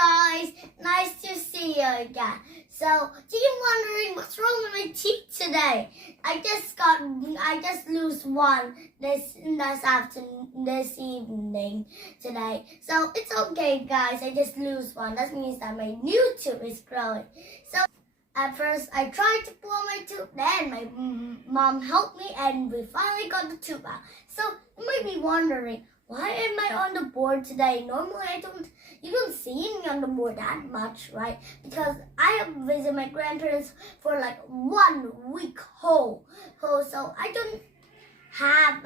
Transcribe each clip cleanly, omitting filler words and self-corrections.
guys, nice to see you again. So, you're wondering what's wrong with my teeth today? I just lose one this evening today. So it's okay, guys. I just lose one. That means that my new tooth is growing. So at first, I tried to pull my tooth. Then my mom helped me, and we finally got the tooth out. So you might be wondering, why am I on the board today? Normally, you don't see me on the board that much, right? Because I have visited my grandparents for like 1 week whole. So I don't have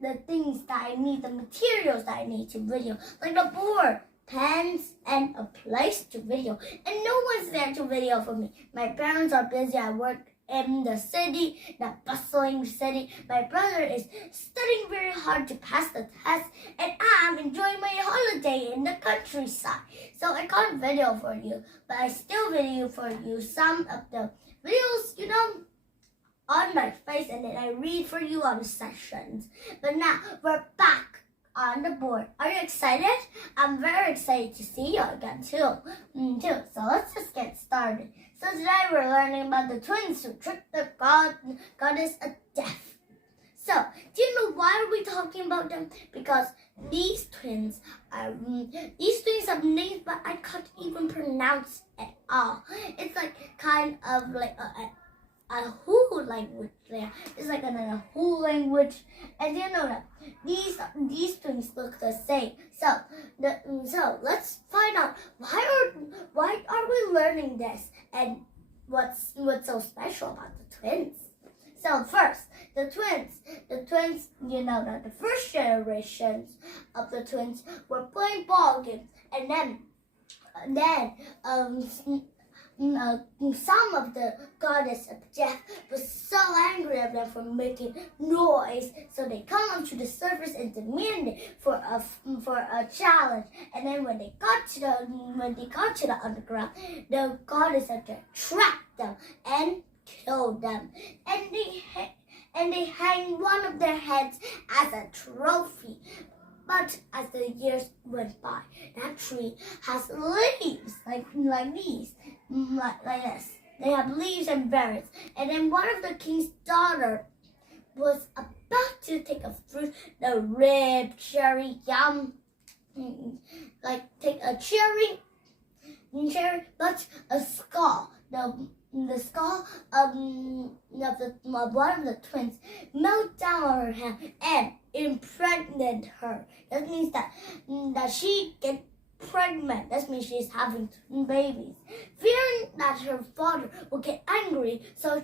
the things that I need, the materials that I need to video, like the board, pens, and a place to video. And no one's there to video for me. My parents are busy at work in the city, the bustling city. My brother is studying very hard to pass the test, and I'm enjoying my holiday in the countryside. So I can't video for you, but I still video for you some of the videos, on my face, and then I read for you on sessions. But now we're back on the board. Are you excited? I'm very excited to see you again too. So let's just get started. So today we're learning about the twins who tricked the goddess of death. So do you know why are we talking about them? Because these twins have names, but I can't even pronounce at all. It's like kind of like a Hu language there. It's like a Hu language, and you know that these twins look the same. So let's find out why are we learning this, and what's so special about the twins. So first, the twins, that the first generations of the twins were playing ball games, and then some of the goddess of death was so angry at them for making noise, so they come up to the surface and demanded for a challenge. And then when they got to the underground, the goddess of death trapped them and killed them, and they hanged one of their heads as a trophy. But as the years went by, that tree has leaves like these, like this. They have leaves and berries. And then one of the king's daughter was about to take a fruit, the red cherry, yum, take a cherry, but a skull. The skull of one of the twins melted down on her hand and impregnated her. That means that she gets pregnant. That means she's having babies. Fearing that her father will get angry, so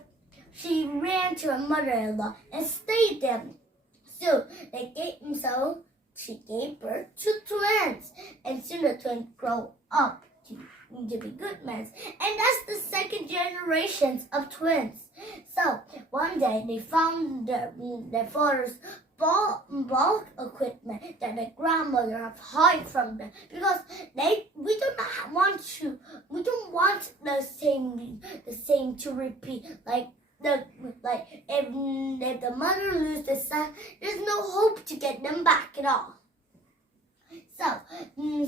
she ran to her mother-in-law and stayed there. So she gave birth to twins, and soon the twins grow up to be good men, and that's the second generations of twins. So one day they found their father's bulk equipment that their grandmother have hid from them, because we don't want the same to repeat. If the mother loses the son, there's no hope to get them back at all.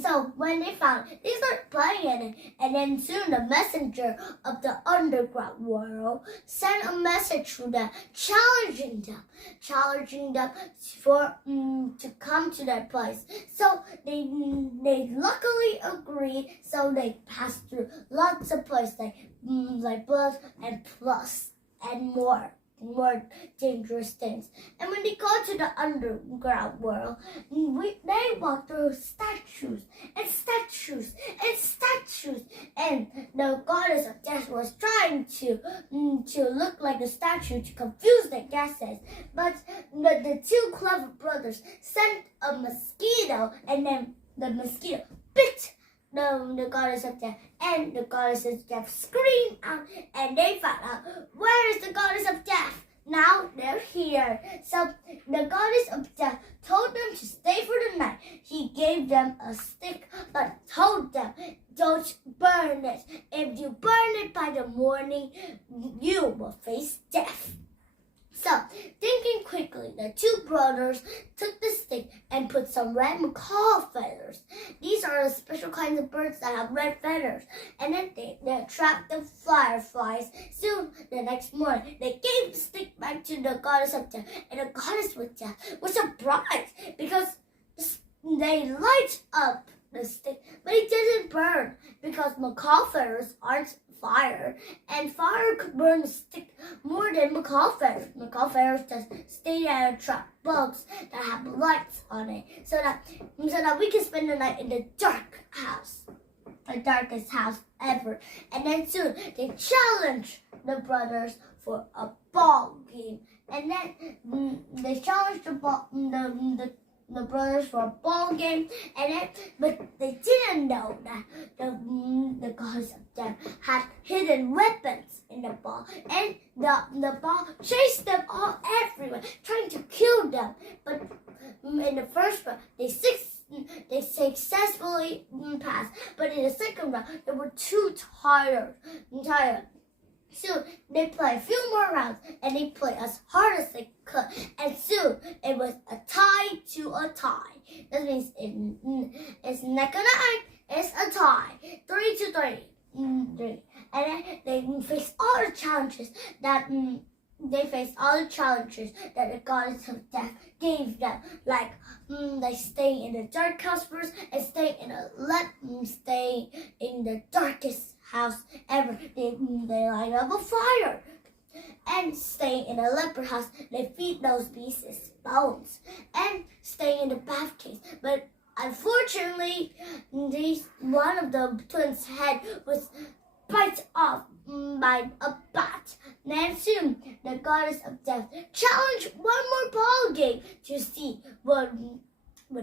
So when they found it, they started playing it, and then soon the messenger of the underground world sent a message to them, challenging them to come to their place. So they luckily agreed. So they passed through lots of places like blood and plus and more dangerous things. And when they got to the underground world, they walked through statues, and the goddess of death was trying to look like a statue to confuse the guesses. But the two clever brothers sent a mosquito, and then the mosquito bit the goddess of death, and the goddess of death screamed out, and they found out, where is the goddess of death? Now they're here. So the goddess of death told them to stay for the night. He gave them a stick, but told them, don't burn it. If you burn it by the morning, you will face death. So, thinking quickly, the two brothers took the stick and put some red macaw feathers. These these are the special kinds of birds that have red feathers. And then they attract the fireflies. Soon, the next morning, they gave the stick back to the goddess of death. And the goddess of death was surprised because they light up the stick, but it didn't burn because macaw feathers aren't fire, and fire could burn the stick more than macaw feathers. Macaw feathers just stay there and trap bugs that have lights on it, so that we can spend the night in the dark house, the darkest house ever. And then soon they challenge the brothers for a ball game, and then they challenged the brothers for a ball game, but they didn't know that the goddess of death had hidden weapons in the ball, and the ball chased them all everywhere, trying to kill them. But in the first round, they successfully passed. But in the second round, they were too tired. Soon they played a few more rounds, and they played as hard as they could. And soon it was a tie to a tie. That means it's neck and neck. It's a tie, 3-3. And then they faced all the challenges that the goddess of death gave them, like they stay in the dark house first, and stay in the darkest house ever. They light up a fire, and stay in a leper house. They feed those beasts bones, and stay in the bath cave. But unfortunately, one of the twins' head was bite off by a bat. Then soon, the goddess of death challenged one more ball game to see would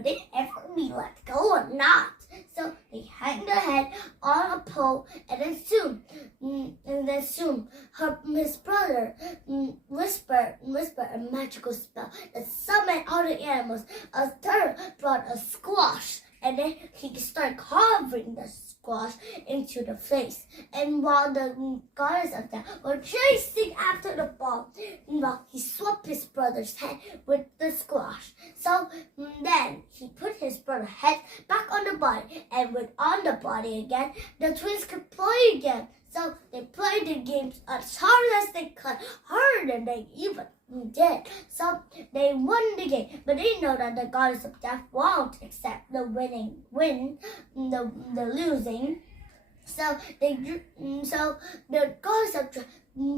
it ever be let go or not. So they hang the head on a pole, and then soon, his brother whispered a magical spell that summoned all the animals. A third brought a squash, and then he started carving the squash into the face. And while the goddess of death were chasing after the ball, he swapped his brother's head with the squash. So then he put his brother's head back on the body, and with on the body again, the twins could play again. So they played the games as hard as they could, harder than they even did. So they won the game, but they know that the goddess of death won't accept the losing. So the goddess of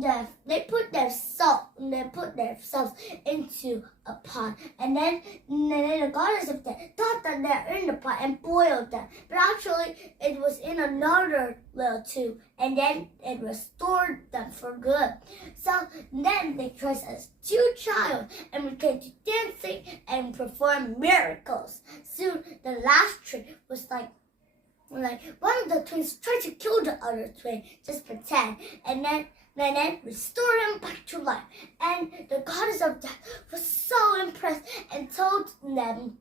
death, they put themselves into a pot, and then the goddess of death thought that they're in the pot and boiled them, but actually it was in another little tube, and then it restored them for good. So then they dressed as two children and began to dancing and perform miracles. Soon the last trick was like one of the twins tried to kill the other twin, just pretend, and then restore them back to life. And the goddess of death was so impressed and told them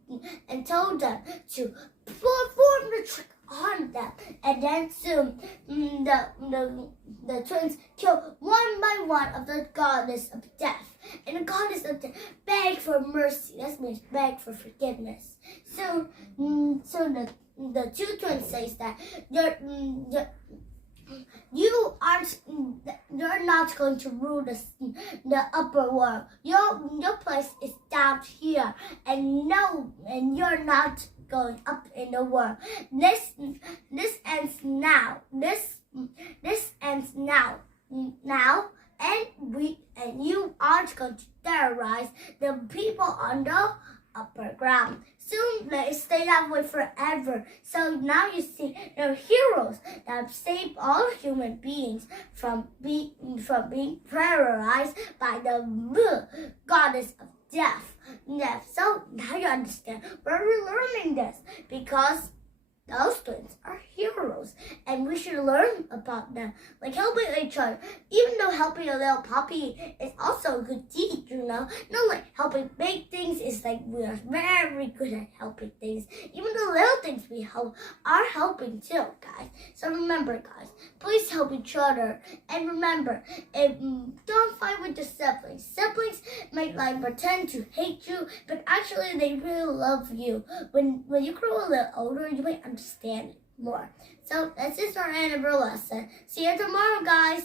to perform the trick on them. And then soon the twins killed one by one of the goddess of death. And the goddess of death begged for mercy. That means beg for forgiveness. So the two twins says that you're not going to rule the upper world. Your place is down here, and you're not going up in the world. This ends now. This ends now. And you aren't going to terrorize the people on the upper ground. Soon they stay that way forever. So now you see they're heroes that save all human beings from being terrorized by the goddess of death. So now you understand where we're learning this, because those twins are heroes, and we should learn about them, like helping each other. Even though helping a little puppy is also a good deed, not like helping big things is like we are very good at helping things. Even the little things we help are helping too, guys. So remember, guys, please help each other, and remember, don't fight with your siblings. Siblings might pretend to hate you, but actually they really love you. When you grow a little older, you might understand it more. So this is our Annabelle lesson. See you tomorrow, guys.